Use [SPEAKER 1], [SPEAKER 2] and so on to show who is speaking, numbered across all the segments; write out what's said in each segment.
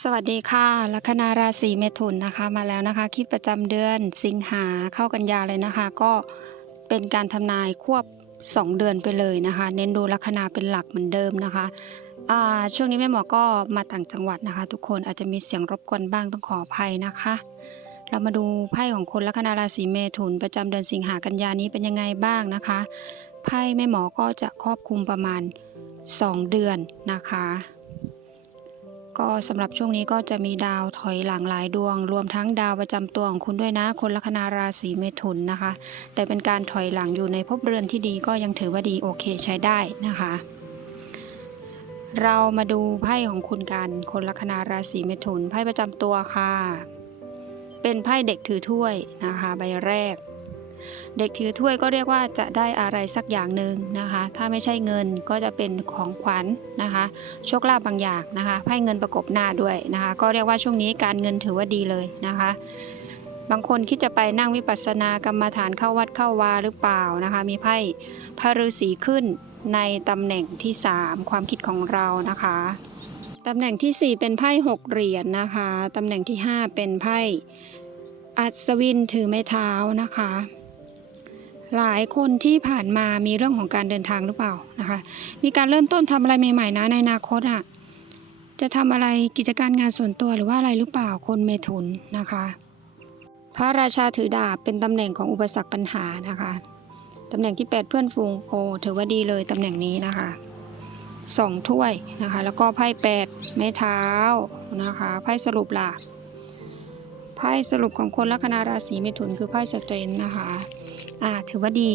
[SPEAKER 1] สวัสดีค่ะลัคนาราศีเมถุนนะคะมาแล้วนะคะคลิปประจำเดือนสิงหาเข้ากันยาเลยนะคะ ก็เป็นการทำนายควบ 2 เดือนไปเลยนะคะ เน้นดูลัคนาเป็นหลักเหมือนเดิมนะคะช่วงนี้แม่หมอก็มาต่างจังหวัดนะคะ ทุกคนอาจจะมีเสียงรบกวนบ้างต้องขออภัยนะคะ เรามาดูไพ่ของคนลัคนาราศีเมถุน ประจำเดือนสิงหากันยานี้เป็นยังไงบ้างนะคะไพ่แม่หมอก็จะครอบคลุมประมาณ 2 เดือนนะคะ ก็สำหรับช่วงนี้ก็จะมีดาวถอยหลังหลายดวง รวมทั้งดาวประจำตัวของคุณด้วยนะ คนลัคนาราศีเมถุนนะคะ แต่เป็นการถอยหลังอยู่ในภพเรือนที่ดีก็ยังถือว่าดีโอเคใช้ได้นะคะ เรามาดูไพ่ของคุณกัน คนลัคนาราศีเมถุนไพ่ประจำตัวค่ะ เป็นไพ่เด็กถือถ้วยนะคะ ใบแรก เด็กถือถ้วยก็เรียกว่าจะได้อะไรสักอย่างหนึ่งนะคะ ถ้าไม่ใช่เงินก็จะเป็นของขวัญนะคะโชคลาภบางอย่างนะคะไพ่เงินประกบหน้าด้วยนะคะ ก็เรียกว่าช่วงนี้การเงินถือว่าดีเลยนะคะบางคนคิดจะไปนั่งวิปัสสนากรรมฐานเข้าวัดเข้าวาหรือเปล่านะคะ มีไพ่พระฤาษีขึ้นในตำแหน่งที่ 3 ความคิดของเรานะคะตำแหน่งทีสี่4 เป็นไพ่หกเหรียญนะคะตำแหน่งที่ 5 เป็นไพ่อัศวินถือไม้เท้านะคะ หลายคนที่ผ่านมามีเรื่องของการเดินทางหรือเปล่านะคะ มีการเริ่มต้นทำอะไรใหม่ๆนะในอนาคตอะ จะทำอะไรกิจการงานส่วนตัวหรือว่าอะไรหรือเปล่าคนเมถุนนะคะ พระราชาถือดาบเป็นตำแหน่งของอุปสรรคปัญหานะคะตำแหน่งที่ 8 เพื่อนฝูงโอถือว่าดีเลยตำแหน่งนี้นะคะสองถ้วยนะคะ แล้วก็ไพ่แปดไม้เท้านะคะไพ่สรุปล่ะไพ่สรุปของคนลัคนาราศีเมถุนคือไพ่สเตรนนะคะ อ่าถือว่าดี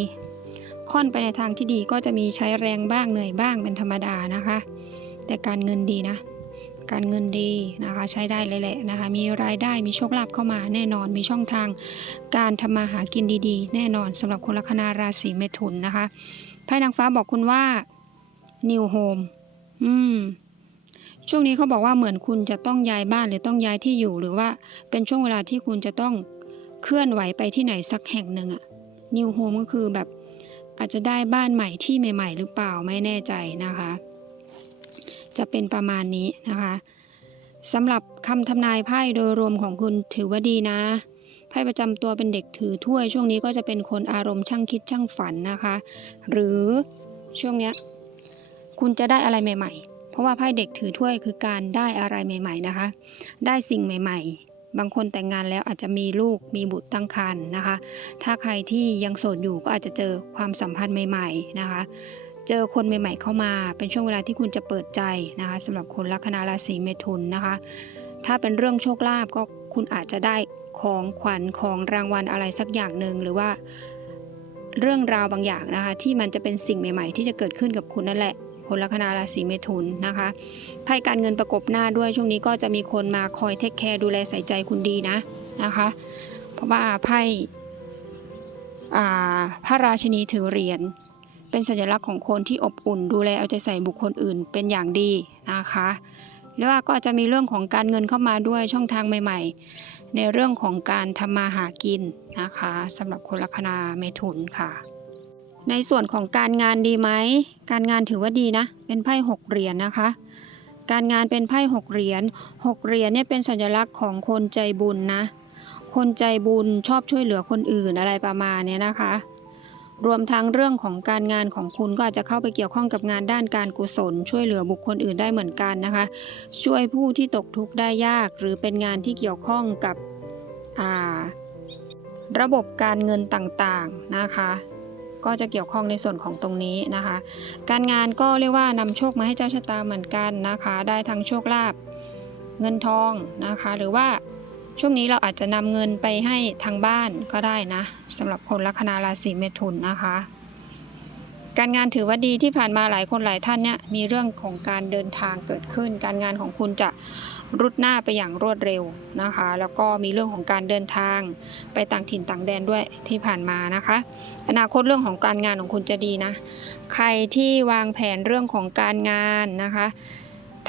[SPEAKER 1] ค่อนไปในทางที่ดีก็จะมีใช้แรงบ้างเหนื่อยบ้างเป็นธรรมดานะคะ แต่การเงินดีนะ การเงินดีนะคะใช้ได้เลยแหละนะคะ มีรายได้มีโชคลาภเข้ามาแน่นอน มีช่องทาง การทำมาหากินดีๆ แน่นอนสำหรับคนลัคนาราศีเมถุนนะคะไพ่นางฟ้าบอกคุณว่า New Home อืมช่วงนี้เขาบอกว่าเหมือนคุณจะต้องย้ายบ้านหรือต้องย้ายที่อยู่หรือว่าเป็นช่วงเวลาที่คุณจะต้องเคลื่อนไหวไปที่ไหนสักแห่งหนึ่งอะ นิวโฮมก็คือแบบอาจจะได้บ้านใหม่ที่ใหม่ ๆ หรือเปล่าไม่แน่ใจนะคะ จะเป็นประมาณนี้นะคะสำหรับคำทำนายไพ่โดยรวมของคุณถือว่าดีนะไพ่ประจำตัวเป็นเด็กถือถ้วย ช่วงนี้ก็จะเป็นคนอารมณ์ช่างคิดช่างฝันนะคะ หรือช่วงเนี้ยคุณจะได้อะไรใหม่ ๆ เพราะว่าไพ่เด็กถือถ้วยคือการได้อะไรใหม่ ๆ นะคะ ได้สิ่งใหม่ ๆ บางคนแต่งงานแล้วอาจจะมีลูกมีบุตรตั้งครรภ์นะคะ ถ้าใครที่ยังโสดอยู่ก็อาจจะเจอความสัมพันธ์ใหม่ ๆนะคะ เจอคนใหม่ ๆ เข้ามา เป็นช่วงเวลาที่คุณจะเปิดใจนะคะสำหรับคนลัคนาราศีเมถุนนะคะ ถ้าเป็นเรื่องโชคลาภก็คุณอาจจะได้ของขวัญของรางวัลอะไรสักอย่างหนึ่งหรือว่าเรื่องราวบางอย่างนะคะ ที่มันจะเป็นสิ่งใหม่ ๆ ที่จะเกิดขึ้นกับคุณนั่นแหละ คนลัคนาราศีเมถุนนะคะไพ่การเงินประกบหน้าด้วยช่วงนี้ก็จะมีคนมาคอยเทคแคร์ดูแลใส่ใจคุณดีนะนะคะ เพราะว่าไพ่พระราชนีถือเหรียญเป็นสัญลักษณ์ของคนที่อบอุ่น ดูแลเอาใจใส่บุคคลอื่นเป็นอย่างดีนะคะหรือว่าก็จะมีเรื่องของการเงินเข้ามาด้วยช่องทางใหม่ ๆ ในเรื่องของการทำมาหากินนะคะสำหรับคนลัคนาเมถุนค่ะ ในส่วนของการงานดีไหม การงานถือว่าดีนะ เป็นไพ่หกเหรียญนะคะ การงานเป็นไพ่หกเหรียญหกเหรียญเนี่ยเป็นสัญลักษณ์ของคนใจบุญนะ คนใจบุญชอบช่วยเหลือคนอื่นอะไรประมาณเนี้ยนะคะ รวมทั้งเรื่องของการงานของคุณก็อาจจะเข้าไปเกี่ยวข้องกับงานด้านการกุศล ช่วยเหลือบุคคลอื่นได้เหมือนกันนะคะ ช่วยผู้ที่ตกทุกข์ได้ยาก หรือเป็นงานที่เกี่ยวข้องกับระบบการเงินต่างๆนะคะ ก็จะเกี่ยวข้องในส่วนของตรงนี้นะคะ การงานก็เรียกว่านำโชคมาให้เจ้าชะตาเหมือนกันนะคะ ได้ทั้งโชคลาภเงินทองนะคะ หรือว่าช่วงนี้เราอาจจะนำเงินไปให้ทางบ้านก็ได้นะสำหรับคนลัคนาราศีเมถุนนะคะ การงานถือว่าดีที่ผ่านมาหลายคนหลายท่านเนี่ยมีเรื่องของการเดินทางเกิดขึ้น การงานของคุณจะรุดหน้าไปอย่างรวดเร็วนะคะ แล้วก็มีเรื่องของการเดินทางไปต่างถิ่นต่างแดนด้วยที่ผ่านมานะคะ อนาคตเรื่องของการงานของคุณจะดีนะ ใครที่วางแผนเรื่องของการงานนะคะ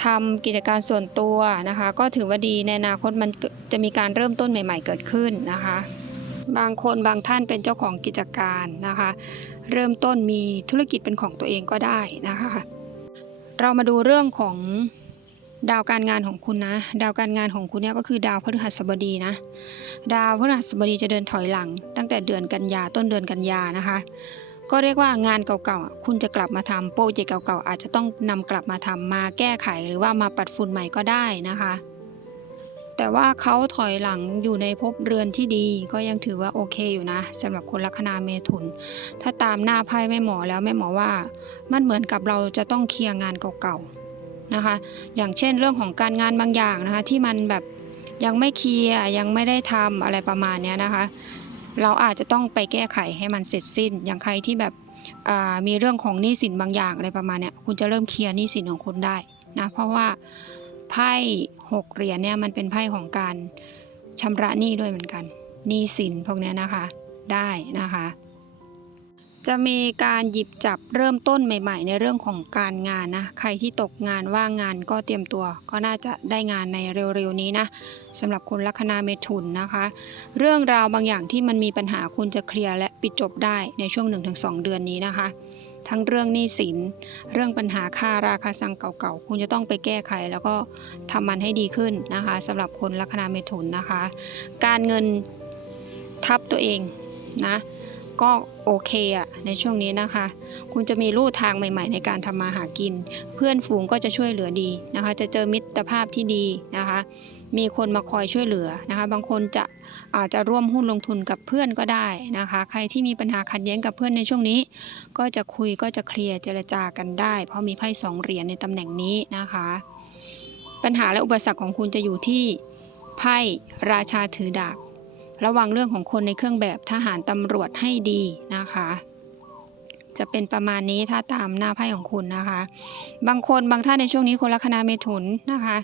[SPEAKER 1] ทำกิจการส่วนตัวนะคะ ก็ถือว่าดีในอนาคตมันจะมีการเริ่มต้นใหม่ ๆ เกิดขึ้นนะคะ บางคนบางท่านเป็นเจ้าของกิจการนะคะ เริ่มต้นมีธุรกิจเป็นของตัวเองก็ได้นะคะ เรามาดูเรื่องของดาวการงานของคุณนะ ดาวการงานของคุณเนี่ยก็คือดาวพฤหัสบดีนะ ดาวพฤหัสบดีจะเดินถอยหลัง ตั้งแต่เดือนกันยาต้นเดือนกันยานะคะ ก็เรียกว่างานเก่าๆคุณจะกลับมาทำโปรเจกต์เก่าๆอาจจะต้องนำกลับมาทำมาแก้ไขหรือว่ามาปัดฝุ่นใหม่ก็ได้นะคะ แต่ว่าเขาถอยหลังอยู่ในภพเรือนที่ดี ก็ยังถือว่าโอเคอยู่นะสำหรับคนลัคนาเมถุน ถ้าตามหน้าไพ่แม่หมอแล้วแม่หมอว่า มันเหมือนกับเราจะต้องเคลียร์งานเก่าๆนะคะ อย่างเช่นเรื่องของการงานบางอย่างนะคะที่มันแบบยังไม่เคลียร์ยังไม่ได้ทำอะไรประมาณเนี้ยนะคะ เราอาจจะต้องไปแก้ไขให้มันเสร็จสิ้น อย่างใครที่แบบมีเรื่องของหนี้สินบางอย่างอะไรประมาณเนี้ยคุณจะเริ่มเคลียร์หนี้สินของคุณได้นะเพราะว่า ไพ่หกเหรียญเนี่ยมันเป็นไพ่ของการชำระหนี้ด้วยเหมือนกันหนี้สินพวกนี้นะคะได้นะคะ จะมีการหยิบจับเริ่มต้นใหม่ ๆ ในเรื่องของการงานนะใครที่ตกงานว่างงานก็เตรียมตัว ก็น่าจะได้งานในเร็วๆนี้นะสำหรับคนลัคนาเมถุนนะคะ เรื่องราวบางอย่างที่มันมีปัญหาคุณจะเคลียร์และปิดจบได้ในช่วง 1-2 เดือนนี้นะคะ ทั้งเรื่องหนี้สิน เรื่องปัญหาค่าราคาซังเก่าๆ คุณจะต้องไปแก้ไข แล้วก็ทำมันให้ดีขึ้นนะคะสำหรับคนลัคนาเมถุนนะคะ การเงินทับตัวเองนะก็โอเคอะในช่วงนี้นะคะ คุณจะมีลู่ทางใหม่ ๆ ในการทำมาหากิน เพื่อนฝูงก็จะช่วยเหลือดีนะคะ จะเจอมิตรภาพที่ดีนะคะ มีคนมาคอยช่วยเหลือนะคะ บางคนจะอาจจะร่วมหุ้นลงทุนกับเพื่อนก็ได้นะคะ ใครที่มีปัญหาขัดแย้งกับเพื่อนในช่วงนี้ ก็จะคุยก็จะเคลียร์เจรจากันได้ เพราะมีไพ่สองเหรียญในตำแหน่งนี้นะคะ ปัญหาและอุปสรรคของคุณจะอยู่ที่ไพ่ราชาถือดาบ ระวังเรื่องของคนในเครื่องแบบทหารตำรวจให้ดีนะคะจะเป็นประมาณนี้ถ้าตามหน้าไพ่ของคุณนะคะ บางคนบางท่านในช่วงนี้คนลัคนาเมถุนนะคะ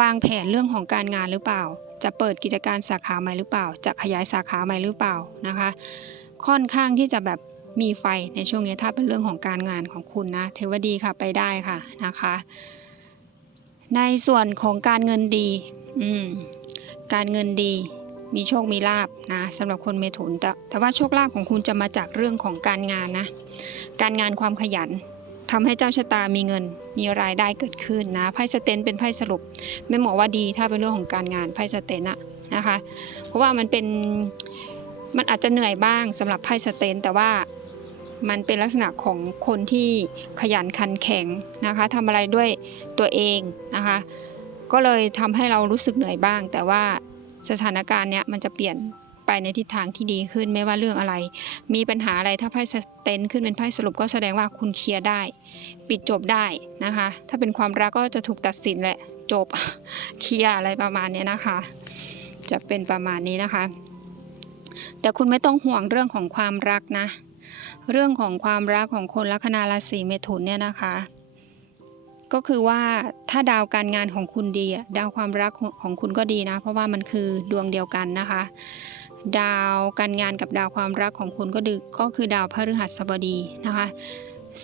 [SPEAKER 1] วางแผนเรื่องของการงานหรือเปล่า จะเปิดกิจการสาขาใหม่หรือเปล่า จะขยายสาขาใหม่หรือเปล่านะคะ ค่อนข้างที่จะแบบมีไฟในช่วงนี้ถ้าเป็นเรื่องของการงานของคุณนะถือว่าดีค่ะไปได้ค่ะนะคะ ในส่วนของการเงินดีอืมการเงินดีมีโชคมีลาบนะสำหรับคนเมถุนแต่แต่ว่าโชคลาภของคุณจะมาจากเรื่องของการงานนะ การงานความขยัน ทำให้เจ้าชะตามีเงิน มีรายได้เกิดขึ้นนะไพ่สเตนเป็นไพ่สรุปไม่หมอว่าดีถ้าเป็นเรื่องของการงานไพ่สเตนอะนะคะ เพราะว่ามันเป็นมันอาจจะเหนื่อยบ้างสำหรับไพ่สเตนแต่ว่ามันเป็นลักษณะของคนที่ขยันขันแข็งนะคะทำอะไรด้วยตัวเองนะคะ ก็เลยทำให้เรารู้สึกเหนื่อยบ้าง แต่ว่าสถานการณ์เนี้ยมันจะเปลี่ยน ไปในทิศทางที่ดีขึ้นไม่ว่าเรื่องอะไร มีปัญหาอะไรถ้าไพ่สเตนขึ้นเป็นไพ่สรุปก็แสดงว่าคุณเคลียร์ได้ ปิดจบได้นะคะ ถ้าเป็นความรักก็จะถูกตัดสินแหละจบเคลียร์อะไรประมาณนี้นะคะ จะเป็นประมาณนี้นะคะ แต่คุณไม่ต้องห่วงเรื่องของความรักนะ เรื่องของความรักของคนลัคนาราศีเมถุนเนี่ยนะคะก็คือว่าถ้าดาวการงานของคุณดีดาวความรักของคุณก็ดีนะ เพราะว่ามันคือดวงเดียวกันนะคะ ดาวการงานกับดาวความรักของคุณก็ดือก็คือดาวพฤหัสบดีนะคะ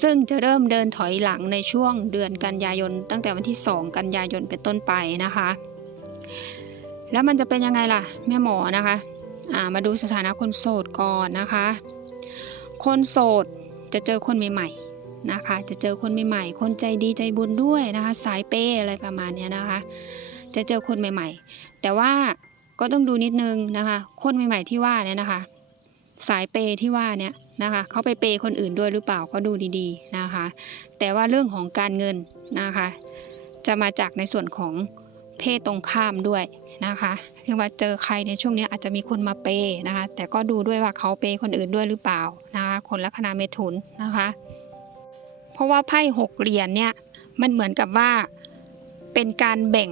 [SPEAKER 1] ซึ่งจะเริ่มเดินถอยหลังในช่วงเดือนกันยายน ตั้งแต่วันที่ 2 กันยายนเป็นต้นไปนะคะ แล้วมันจะเป็นยังไงล่ะแม่หมอนะคะามาดูสถานะคนโสดก่อนนะคะ คนโสดจะเจอคนใหม่ๆนะคะ จะเจอคนใหม่ๆ คนใจดีใจบุญด้วยนะคะ สายเป้อะไรประมาณนี้นะคะ จะเจอคนใหม่ ๆ แต่ว่า ก็ต้องดูนิดนึงนะคะคนใหม่ๆที่ว่าเนี่ยนะคะ สายเปย์ที่ว่าเนี่ยนะคะเขาไปเปย์คนอื่นด้วยหรือเปล่าก็ดูดีๆนะคะ แต่ว่าเรื่องของการเงินนะคะ จะมาจากในส่วนของเพศตรงข้ามด้วยนะคะเรียกว่าเจอใครในช่วงนี้อาจจะมีคนมาเปย์นะคะ แต่ก็ดูด้วยว่าเขาเปย์คนอื่นด้วยหรือเปล่านะคะคนลัคนาเมถุนนะคะ เพราะว่าไพ่หกเหรียญเนี่ยมันเหมือนกับว่าเป็นการแบ่ง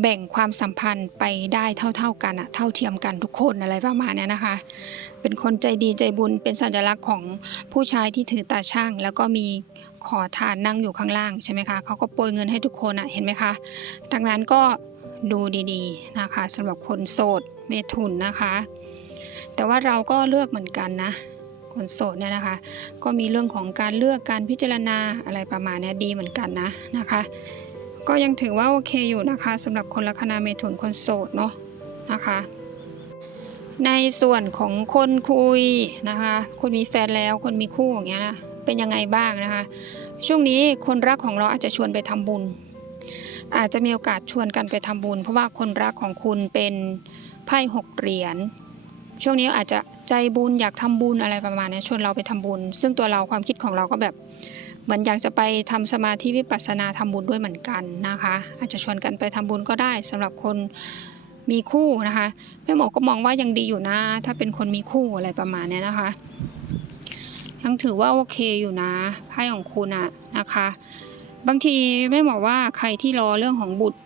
[SPEAKER 1] แบ่งความสัมพันธ์ไปได้เท่า ๆกันอะเท่าเทียมกันทุกคนอะไรประมาณนี้นะคะ เป็นคนใจดีใจบุญเป็นสัญลักษณ์ของผู้ชายที่ถือตาช่าง แล้วก็มีขอทานนั่งอยู่ข้างล่างใช่ไหมคะเขาก็โปรยเงินให้ทุกคนอะเห็นไหมคะ ดังนั้นก็ดูดีๆนะคะสำหรับคนโสดเมถุนนะคะ แต่ว่าเราก็เลือกเหมือนกันนะคนโสดเนี่ยนะคะ ก็มีเรื่องของการเลือกการพิจารณาอะไรประมาณนี้ดีเหมือนกันนะนะคะ ก็ยังถือว่าโอเคอยู่นะคะสำหรับคนลัคนาเมถุนคนโสดเนาะนะคะ ในส่วนของคนคุยนะคะคนมีแฟนแล้วคนมีคู่อย่างเงี้ยนะเป็นยังไงบ้างนะคะ ช่วงนี้คนรักของเราอาจจะชวนไปทำบุญ อาจจะมีโอกาสชวนกันไปทำบุญ เพราะว่าคนรักของคุณเป็นไพ่หกเหรียญช่วงนี้อาจจะใจบุญอยากทำบุญอะไรประมาณนี้ชวนเราไปทำบุญ ซึ่งตัวเราความคิดของเราก็แบบ เหมือนอยากจะไปทำสมาธิวิปัสสนาทำบุญด้วยเหมือนกันนะคะ อาจจะชวนกันไปทำบุญก็ได้สำหรับคนมีคู่นะคะแม่หมอก็มองว่ายังดีอยู่นะ ถ้าเป็นคนมีคู่อะไรประมาณนี้นะคะ ยังถือว่าโอเคอยู่นะไพ่ของคุณอะนะคะ บางทีแม่บอกว่าใครที่รอเรื่องของบุตร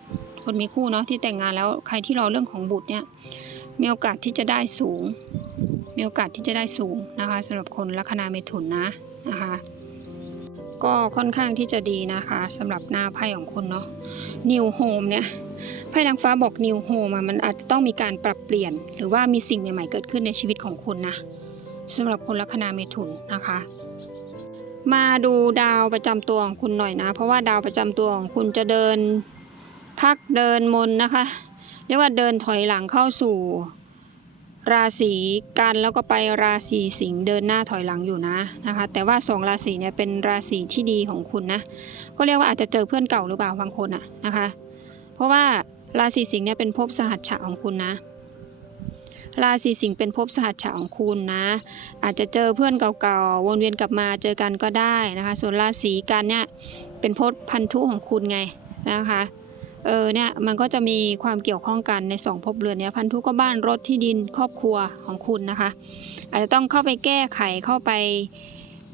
[SPEAKER 1] คนมีคู่เนาะที่แต่งงานแล้วใครที่รอเรื่องของบุตรเนี่ยมีโอกาสที่จะได้สูง มีโอกาสที่จะได้สูงนะคะสำหรับคนลัคนาเมถุนนะนะคะ ก็ค่อนข้างที่จะดีนะคะสำหรับหน้าไพ่ของคุณเนาะ New Home เนี่ยไพ่นางฟ้าบอก New Home อะมันอาจจะต้องมีการปรับเปลี่ยน หรือว่ามีสิ่งใหม่ๆเกิดขึ้นในชีวิตของคุณนะสำหรับคนลัคนาเมถุนนะคะ มาดูดาวประจำตัวของคุณหน่อยนะ เพราะว่าดาวประจำตัวของคุณจะเดินพักเดินมนนะคะ เรียกว่าเดินถอยหลังเข้าสู่ ราศีกันแล้วก็ไปราศีสิงห์เดินหน้าถอยหลังอยู่นะนะคะ แต่ว่าสองราศีเนี่ยเป็นราศีที่ดีของคุณนะ ก็เรียกว่าอาจจะเจอเพื่อนเก่าหรือเปล่าบางคนอะนะคะ เพราะว่าราศีสิงห์เนี่ยเป็นภพสหัชชะของคุณนะ ราศีสิงห์เป็นภพสหัชชะของคุณนะ อาจจะเจอเพื่อนเก่าๆวนเวียนกลับมาเจอกันก็ได้นะคะ ส่วนราศีกันเนี่ยเป็นภพพันธุของคุณไงนะคะ เออเนี่ยมันก็จะมีความเกี่ยวข้องกันในสองภพเรือนเนี้ยพันธุก็บ้านรถที่ดินครอบครัวของคุณนะคะ อาจจะต้องเข้าไปแก้ไขเข้าไป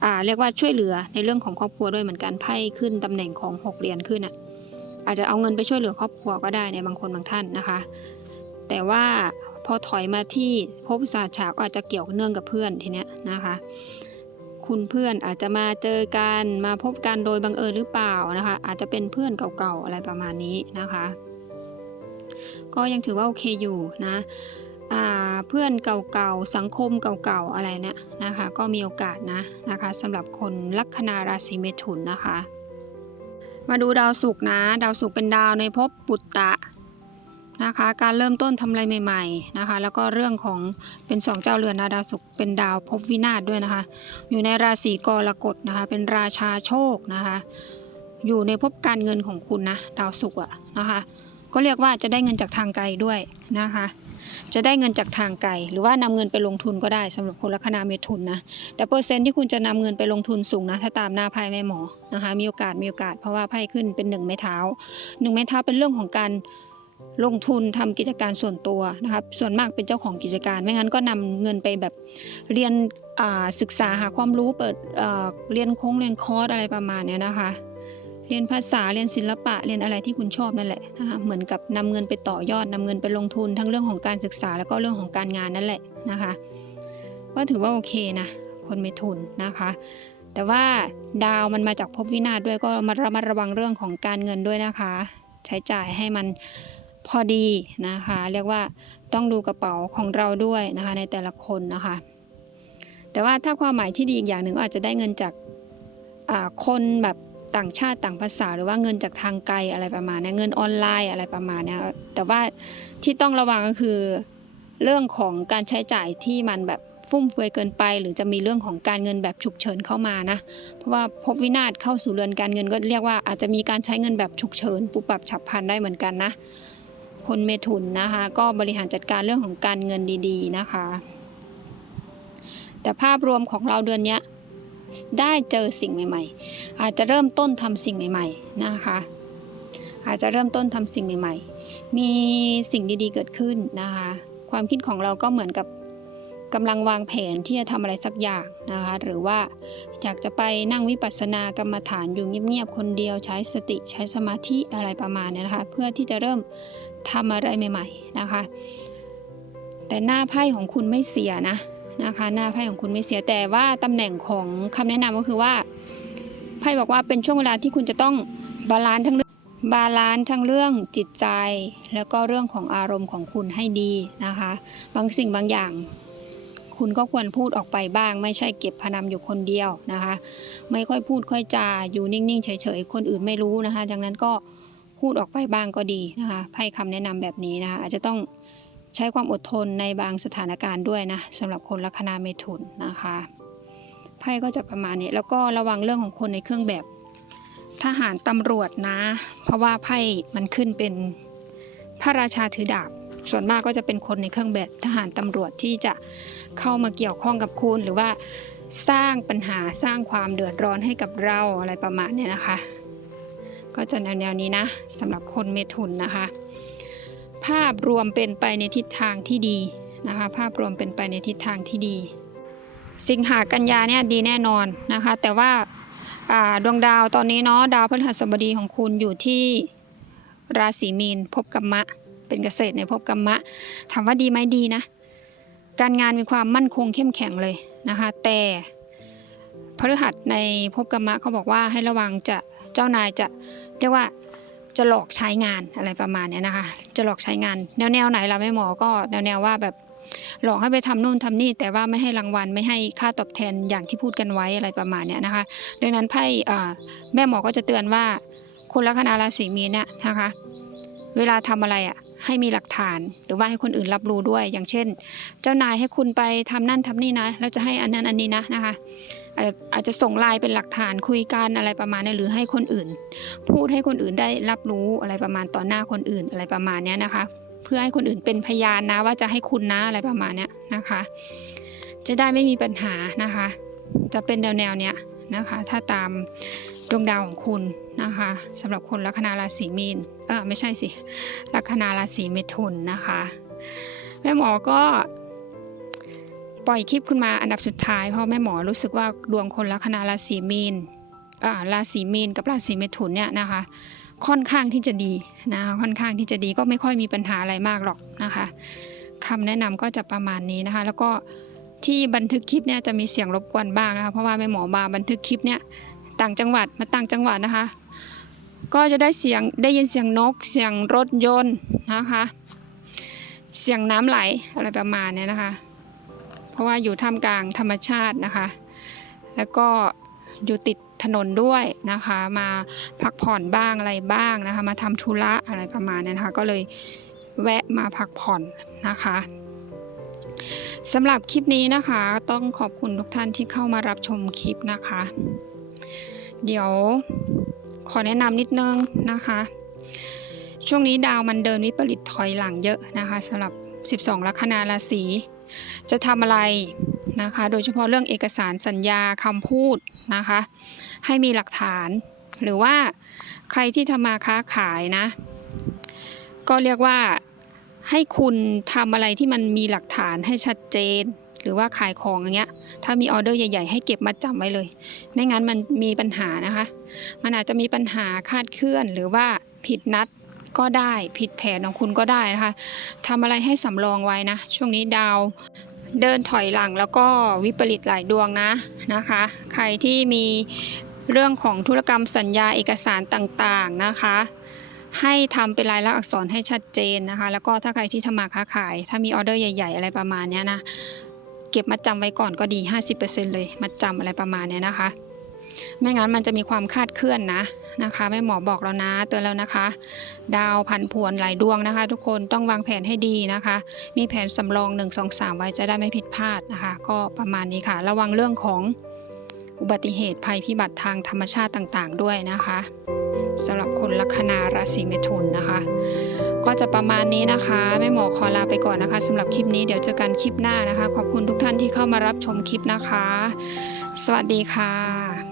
[SPEAKER 1] อ่าเรียกว่าช่วยเหลือในเรื่องของครอบครัวด้วยเหมือนกันไพ่ขึ้นตำแหน่งของหกเหรียญขึ้นอะอาจจะเอาเงินไปช่วยเหลือครอบครัวก็ได้ในบางคนบางท่านนะคะ แต่ว่าพอถอยมาที่ภพศาสตร์ฉากอาจจะเกี่ยวเนื่องกับเพื่อนทีเนี้ยนะคะ คุณเพื่อนอาจจะมาเจอกันมาพบกันโดยบังเอิญหรือเปล่านะคะ อาจจะเป็นเพื่อนเก่าๆอะไรประมาณนี้นะคะ ก็ยังถือว่าโอเคอยู่นะเพื่อนเก่าๆ สังคมเก่าๆ อะไรเนี่ยนะคะ ก็มีโอกาสนะนะคะสำหรับคนลัคนาราศีเมถุนนะคะ มาดูดาวศุกร์นะ ดาวศุกร์เป็นดาวในภพปุตตะ นะคะ การเริ่มต้นทำอะไรใหม่ๆนะคะ แล้วก็เรื่องของเป็นสองเจ้าเรือนนะดาวศุกร์เป็นดาวภพวินาศด้วยนะคะ อยู่ในราศีกรกฎนะคะ เป็นราชาโชคนะคะ อยู่ในภพการเงินของคุณนะดาวศุกร์อะนะคะ ก็เรียกว่าจะได้เงินจากทางไกลด้วยนะคะ จะได้เงินจากทางไกลหรือว่านำเงินไปลงทุนก็ได้สำหรับคนลัคนาเมถุนนะแต่เปอร์เซ็นต์ที่คุณจะนำเงินไปลงทุนสูงนะถ้าตามหน้าไพ่แม่หมอนะคะ มีโอกาสมีโอกาสเพราะว่าไพ่ขึ้นเป็นหนึ่งไม้เท้าหนึ่งไม้เท้าเป็นเรื่องของการ ลงทุนทำกิจการส่วนตัวนะครับส่วนมากเป็นเจ้าของกิจการ ไม่งั้นก็นำเงินไปแบบเรียนศึกษาหาความรู้เปิดเรียนโค้งเรียนคอร์สอะไรประมาณเนี้ยนะคะ เรียนภาษาเรียนศิลปะเรียนอะไรที่คุณชอบนั่นแหละนะคะเหมือนกับนำเงินไปต่อยอดนำเงินไปลงทุน ทั้งเรื่องของการศึกษาแล้วก็เรื่องของการงานนั่นแหละนะคะก็ถือว่าโอเคนะคนเมถุนนะคะ แต่ว่าดาวมันมาจากภพวินาศด้วยก็มาระมัดระวังเรื่องของการเงินด้วยนะคะ ใช้จ่ายให้มัน พอดีนะคะ เรียกว่าต้องดูกระเป๋าของเราด้วยนะคะในแต่ละคนนะคะ แต่ว่าถ้าความหมายที่ดีอีกอย่างหนึ่งก็อาจจะได้เงินจากคนแบบต่างชาติต่างภาษาหรือว่าเงินจากทางไกลอะไรประมาณนี้เงินออนไลน์อะไรประมาณนี้แต่ว่าที่ต้องระวังก็คือ เรื่องของการใช้จ่ายที่มันแบบฟุ่มเฟือยเกินไป หรือจะมีเรื่องของการเงินแบบฉุกเฉินเข้ามานะ เพราะว่าภพวินาศเข้าสู่เรือนการเงินก็เรียกว่าอาจจะมีการใช้เงินแบบฉุกเฉินปุบปับฉับพลันได้เหมือนกันนะ คนเมถุนนะคะ ก็บริหารจัดการเรื่องของการเงินดีๆนะคะ แต่ภาพรวมของเราเดือนนี้ได้เจอสิ่งใหม่ๆ อาจจะเริ่มต้นทำสิ่งใหม่ ๆนะคะ อาจจะเริ่มต้นทำสิ่งใหม่ ๆ มีสิ่งดีๆเกิดขึ้นนะคะ ความคิดของเราก็เหมือนกับ กำลังวางแผนที่จะทำอะไรสักอย่างนะคะ หรือว่าอยากจะไปนั่งวิปัสสนากรรมฐานอยู่เงียบๆคนเดียวใช้สติใช้สมาธิอะไรประมาณนี้นะคะ เพื่อที่จะเริ่มทำอะไรใหม่ ๆนะคะ แต่หน้าไพ่ของคุณไม่เสียนะนะคะหน้าไพ่ของคุณไม่เสียแต่ว่าตำแหน่งของคำแนะนำก็คือว่าไพ่บอกว่าเป็นช่วงเวลาที่คุณจะต้องบาลานซ์ทั้งบาลานซ์ทั้งเรื่องจิตใจ แล้วก็เรื่องของอารมณ์ของคุณให้ดีนะคะ บางสิ่งบางอย่าง คุณก็ควรพูดออกไปบ้าง ไม่ใช่เก็บพนำอยู่คนเดียวนะคะ ไม่ค่อยพูดค่อยจาอยู่นิ่งๆเฉยๆคนอื่นไม่รู้นะคะ ดังนั้นก็พูดออกไปบ้างก็ดีนะคะไพ่คำแนะนำแบบนี้นะคะอาจจะต้องใช้ความอดทนในบางสถานการณ์ด้วยนะสำหรับคนลัคนาเมถุนนะคะไพ่ก็จะประมาณนี้แล้วก็ระวังเรื่องของคนในเครื่องแบบทหารตำรวจนะ เพราะว่าไพ่มันขึ้นเป็นพระราชาถือดาบ ส่วนมากก็จะเป็นคนในเครื่องแบบทหารตำรวจที่จะเข้ามาเกี่ยวข้องกับคุณหรือว่าสร้างปัญหาสร้างความเดือดร้อนให้กับเราอะไรประมาณเนี้ยนะคะ ก็จะแนวๆนี้นะสำหรับคนเมถุนนะคะ ภาพรวมเป็นไปในทิศทางที่ดีนะคะ ภาพรวมเป็นไปในทิศทางที่ดี สิงหากันยาเนี่ยดีแน่นอนนะคะ แต่ว่าอ่าดวงดาวตอนนี้เนาะดาวพฤหัสบดีของคุณอยู่ที่ราศีมีนพบกับมะ เป็นเกษตรในภพกรรมะ ถามว่าดีไหมดีนะ การงานมีความมั่นคงเข้มแข็งเลยนะคะ แต่พฤหัสในภพกรรมะเขาบอกว่าให้ระวังจะเจ้านายจะเรียกว่าจะหลอกใช้งานอะไรประมาณนี้นะคะ จะหลอกใช้งาน แนวแนวไหนล่ะแม่หมอก็แนวแนวว่าแบบหลอกให้ไปทำนู่นทำนี่ แต่ว่าไม่ให้รางวัลไม่ให้ค่าตอบแทนอย่างที่พูดกันไว้อะไรประมาณนี้นะคะ ดังนั้นไพ่แม่หมอก็จะเตือนว่าคนลัคนาราศีมีนเนี่ยนะคะ เวลาทำอะไรอะ ให้มีหลักฐาน หรือว่าให้คนอื่นรับรู้ด้วย อย่างเช่น เจ้านายให้คุณไปทำนั่นทำนี่นะ แล้วจะให้อันนั้นอันนี้นะนะคะ อาจจะส่งไลน์เป็นหลักฐานคุยกันอะไรประมาณนี้หรือให้คนอื่น พูดให้คนอื่นได้รับรู้อะไรประมาณต่อหน้าคนอื่นอะไรประมาณนี้นะคะ เพื่อให้คนอื่นเป็นพยานนะว่าจะให้คุณนะอะไรประมาณนี้นะคะ จะได้ไม่มีปัญหานะคะ จะเป็นแนวแนวเนี้ยนะคะ ถ้าตามดวงดาวของคุณ นะคะสำหรับคนลัคนาราศีมีนเออไม่ใช่สิลัคนาราศีเมถุนนะคะแม่หมอก็ปล่อยคลิปขึ้นมาอันดับสุดท้ายเพราะแม่หมอรู้สึกว่าดวงคนลัคนาราศีมีนอ่าราศีมีนกับราศีเมถุนเนี่ยนะคะ ค่อนข้างที่จะดีนะค่อนข้างที่จะดีก็ไม่ค่อยมีปัญหาอะไรมากหรอกนะคะคำแนะนำก็จะประมาณนี้นะคะ แล้วก็ที่บันทึกคลิปเนี่ยจะมีเสียงรบกวนบ้างนะคะเพราะว่าแม่หมอมาบันทึกคลิปเนี่ย ต่างจังหวัดมาต่างจังหวัดนะคะ ก็จะได้เสียงได้ยินเสียงนก เสียงรถยนต์นะคะ เสียงน้ำไหลอะไรประมาณเนี้ยนะคะ เพราะว่าอยู่ท่ามกลางธรรมชาตินะคะ แล้วก็อยู่ติดถนนด้วยนะคะ มาพักผ่อนบ้างอะไรบ้างนะคะ มาทำธุระอะไรประมาณนี้นะคะ ก็เลยแวะมาพักผ่อนนะคะสำหรับคลิปนี้นะคะ ต้องขอบคุณทุกท่านที่เข้ามารับชมคลิปนะคะ เดี๋ยวขอแนะนำนิดนึงนะคะ ช่วงนี้ดาวมันเดินวิปริตถอยหลังเยอะนะคะสำหรับ 12 ลัคนาราศีจะทำอะไรนะคะ โดยเฉพาะเรื่องเอกสารสัญญาคำพูดนะคะ ให้มีหลักฐาน หรือว่าใครที่ทำมาค้าขายนะ ก็เรียกว่าให้คุณทำอะไรที่มันมีหลักฐานให้ชัดเจน หรือว่าขายของอย่างเงี้ย ถ้ามีออเดอร์ใหญ่ๆให้เก็บมาจำไว้เลย ไม่งั้นมันมีปัญหานะคะ มันอาจจะมีปัญหาคาดเคลื่อนหรือว่าผิดนัดก็ได้ผิดแผนของคุณก็ได้นะคะทำอะไรให้สำรองไว้นะ ช่วงนี้ดาวเดินถอยหลังแล้วก็วิปริตหลายดวงนะนะคะ ใครที่มีเรื่องของธุรกรรมสัญญาเอกสารต่างๆนะคะ ให้ทำเป็นลายลักษณ์อักษรให้ชัดเจนนะคะ แล้วก็ถ้าใครที่ทำมาค้าขาย ถ้ามีออเดอร์ใหญ่ ๆ อะไรประมาณนี้นะ เก็บมาจำไว้ก่อนก็ดี 50%เลยมาจำอะไรประมาณเนี้ยนะคะ ไม่งั้นมันจะมีความคาดเคลื่อนนะนะคะแม่หมอบอกแล้วนะเตือนแล้วนะคะ ดาวพันผวนหลายดวงนะคะ ทุกคนต้องวางแผนให้ดีนะคะ มีแผนสำรอง 1 2 3 ไว้จะได้ไม่ผิดพลาดนะคะ ก็ประมาณนี้ค่ะ ระวังเรื่องของอุบัติเหตุภัยพิบัติทางธรรมชาติต่างๆ ด้วยนะคะสำหรับคนลัคนาราศีเมถุนนะคะ ก็จะประมาณนี้นะคะแม่หมอขอลาไปก่อนนะคะสำหรับคลิปนี้เดี๋ยวเจอกันคลิปหน้านะคะ ขอบคุณทุกท่านที่เข้ามารับชมคลิปนะคะ สวัสดีค่ะ